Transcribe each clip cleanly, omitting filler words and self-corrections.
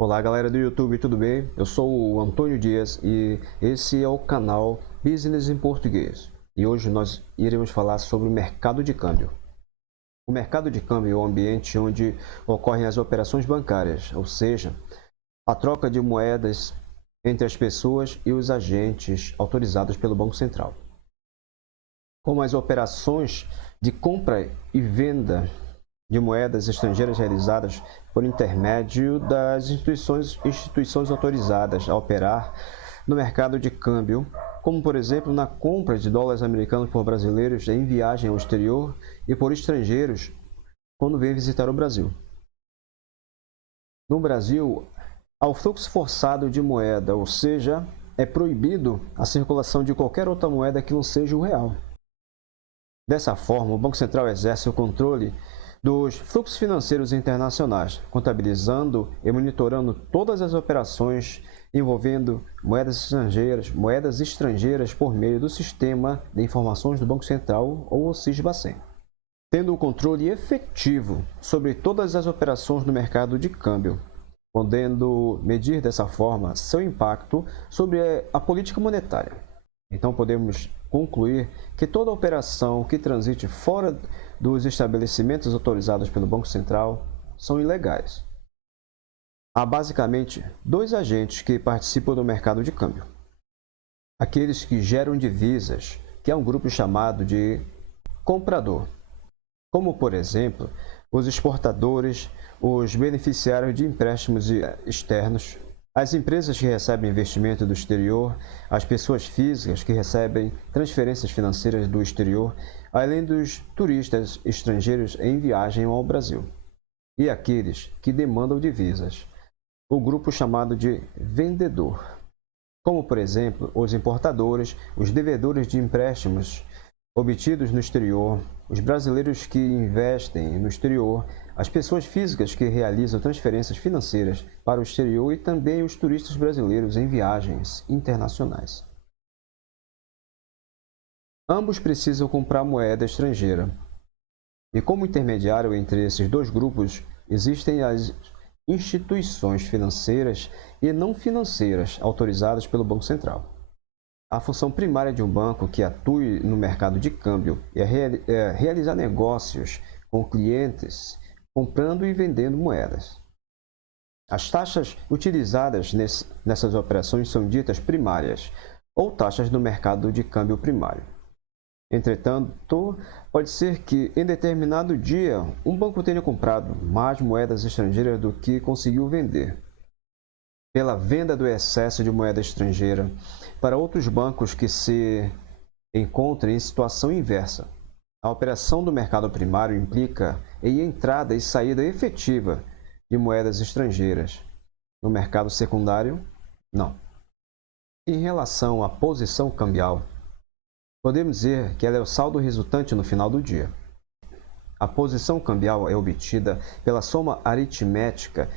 Olá galera do YouTube, tudo bem? Eu sou o Antônio Dias e esse é o canal Business em Português. E hoje nós iremos falar sobre o mercado de câmbio. O mercado de câmbio é o ambiente onde ocorrem as operações bancárias, ou seja, a troca de moedas entre as pessoas e os agentes autorizados pelo Banco Central. Como as operações de compra e venda de moedas estrangeiras realizadas por intermédio das instituições autorizadas a operar no mercado de câmbio, como por exemplo na compra de dólares americanos por brasileiros em viagem ao exterior e por estrangeiros quando vêm visitar o Brasil. No Brasil, há o fluxo forçado de moeda, ou seja, é proibido a circulação de qualquer outra moeda que não seja o real. Dessa forma, o Banco Central exerce o controle dos fluxos financeiros internacionais, contabilizando e monitorando todas as operações envolvendo moedas estrangeiras por meio do Sistema de Informações do Banco Central, ou o SIS/Bacen, tendo o controle efetivo sobre todas as operações no mercado de câmbio, podendo medir dessa forma seu impacto sobre a política monetária. Então podemos concluir que toda operação que transite fora dos estabelecimentos autorizados pelo Banco Central são ilegais. Há basicamente dois agentes que participam do mercado de câmbio. Aqueles que geram divisas, que é um grupo chamado de comprador, como por exemplo, os exportadores, os beneficiários de empréstimos externos, as empresas que recebem investimento do exterior, as pessoas físicas que recebem transferências financeiras do exterior, além dos turistas estrangeiros em viagem ao Brasil, e aqueles que demandam divisas, o grupo chamado de vendedor, como por exemplo os importadores, os devedores de empréstimos obtidos no exterior, os brasileiros que investem no exterior, as pessoas físicas que realizam transferências financeiras para o exterior e também os turistas brasileiros em viagens internacionais. Ambos precisam comprar moeda estrangeira. E como intermediário entre esses dois grupos, existem as instituições financeiras e não financeiras autorizadas pelo Banco Central. A função primária de um banco que atue no mercado de câmbio é realizar negócios com clientes, comprando e vendendo moedas. As taxas utilizadas nessas operações são ditas primárias, ou taxas do mercado de câmbio primário. Entretanto, pode ser que em determinado dia um banco tenha comprado mais moedas estrangeiras do que conseguiu vender, pela venda do excesso de moeda estrangeira para outros bancos que se encontrem em situação inversa. A operação do mercado primário implica em entrada e saída efetiva de moedas estrangeiras. No mercado secundário, não. Em relação à posição cambial, podemos dizer que ela é o saldo resultante no final do dia. A posição cambial é obtida pela soma aritmética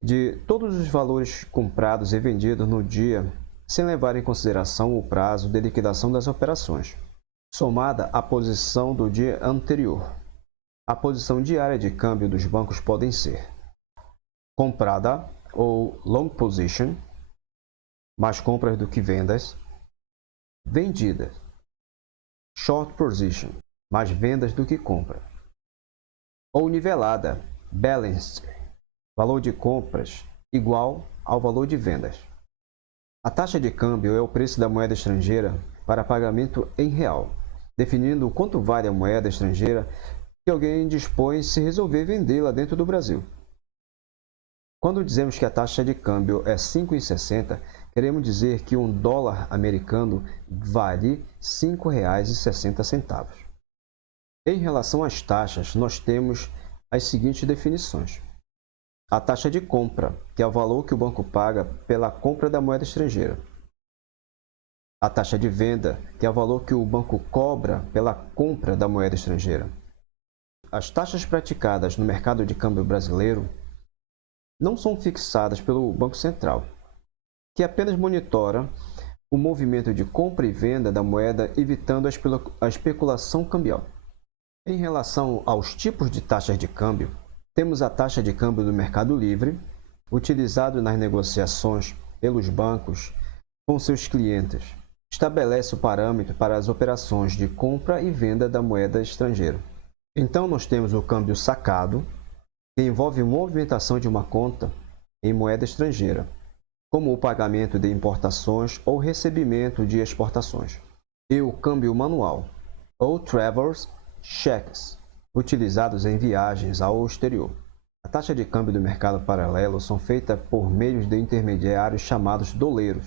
de todos os valores comprados e vendidos no dia, sem levar em consideração o prazo de liquidação das operações, somada à posição do dia anterior. A posição diária de câmbio dos bancos podem ser comprada ou long position, mais compras do que vendas, vendida, short position, mais vendas do que compra, ou nivelada, balanced, valor de compras igual ao valor de vendas. A taxa de câmbio é o preço da moeda estrangeira para pagamento em real, definindo quanto vale a moeda estrangeira que alguém dispõe se resolver vendê-la dentro do Brasil. Quando dizemos que a taxa de câmbio é 5,60, queremos dizer que um dólar americano vale R$ 5,60. Em relação às taxas, nós temos as seguintes definições. A taxa de compra, que é o valor que o banco paga pela compra da moeda estrangeira. A taxa de venda, que é o valor que o banco cobra pela compra da moeda estrangeira. As taxas praticadas no mercado de câmbio brasileiro não são fixadas pelo Banco Central, que apenas monitora o movimento de compra e venda da moeda, evitando a especulação cambial. Em relação aos tipos de taxas de câmbio, temos a taxa de câmbio do mercado livre, utilizado nas negociações pelos bancos com seus clientes. Estabelece o parâmetro para as operações de compra e venda da moeda estrangeira. Então, nós temos o câmbio sacado, que envolve movimentação de uma conta em moeda estrangeira, como o pagamento de importações ou recebimento de exportações. E o câmbio manual, ou traveler's checks, utilizados em viagens ao exterior. A taxa de câmbio do mercado paralelo são feitas por meio de intermediários chamados doleiros.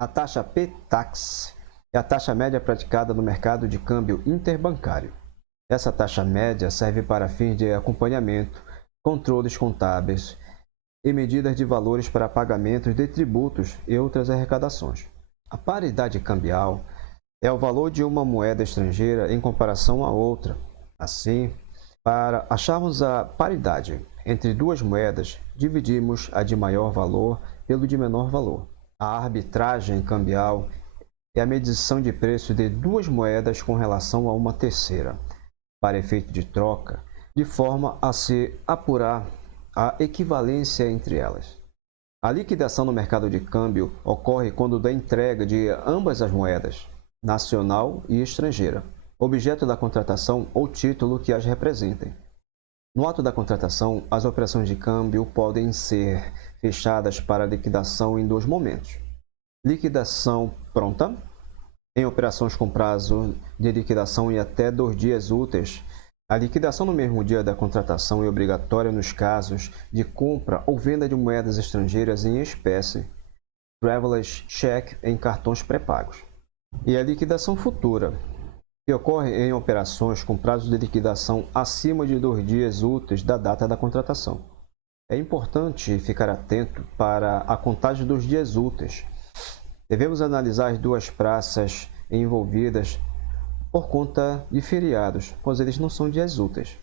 A taxa P-Tax é a taxa média praticada no mercado de câmbio interbancário. Essa taxa média serve para fins de acompanhamento, controles contábeis e medidas de valores para pagamentos de tributos e outras arrecadações. A paridade cambial é o valor de uma moeda estrangeira em comparação a outra. Assim, para acharmos a paridade entre duas moedas, dividimos a de maior valor pelo de menor valor. A arbitragem cambial é a medição de preço de duas moedas com relação a uma terceira, para efeito de troca, de forma a se apurar a equivalência entre elas. A liquidação no mercado de câmbio ocorre quando da entrega de ambas as moedas, nacional e estrangeira, objeto da contratação ou título que as representem. No ato da contratação, as operações de câmbio podem ser fechadas para liquidação em dois momentos. Liquidação pronta, em operações com prazo de liquidação em até 2 dias úteis. A liquidação no mesmo dia da contratação é obrigatória nos casos de compra ou venda de moedas estrangeiras em espécie, traveler's check em cartões pré-pagos. E a liquidação futura, que ocorre em operações com prazo de liquidação acima de 2 dias úteis da data da contratação. É importante ficar atento para a contagem dos dias úteis. Devemos analisar as duas praças envolvidas por conta de feriados, pois eles não são dias úteis.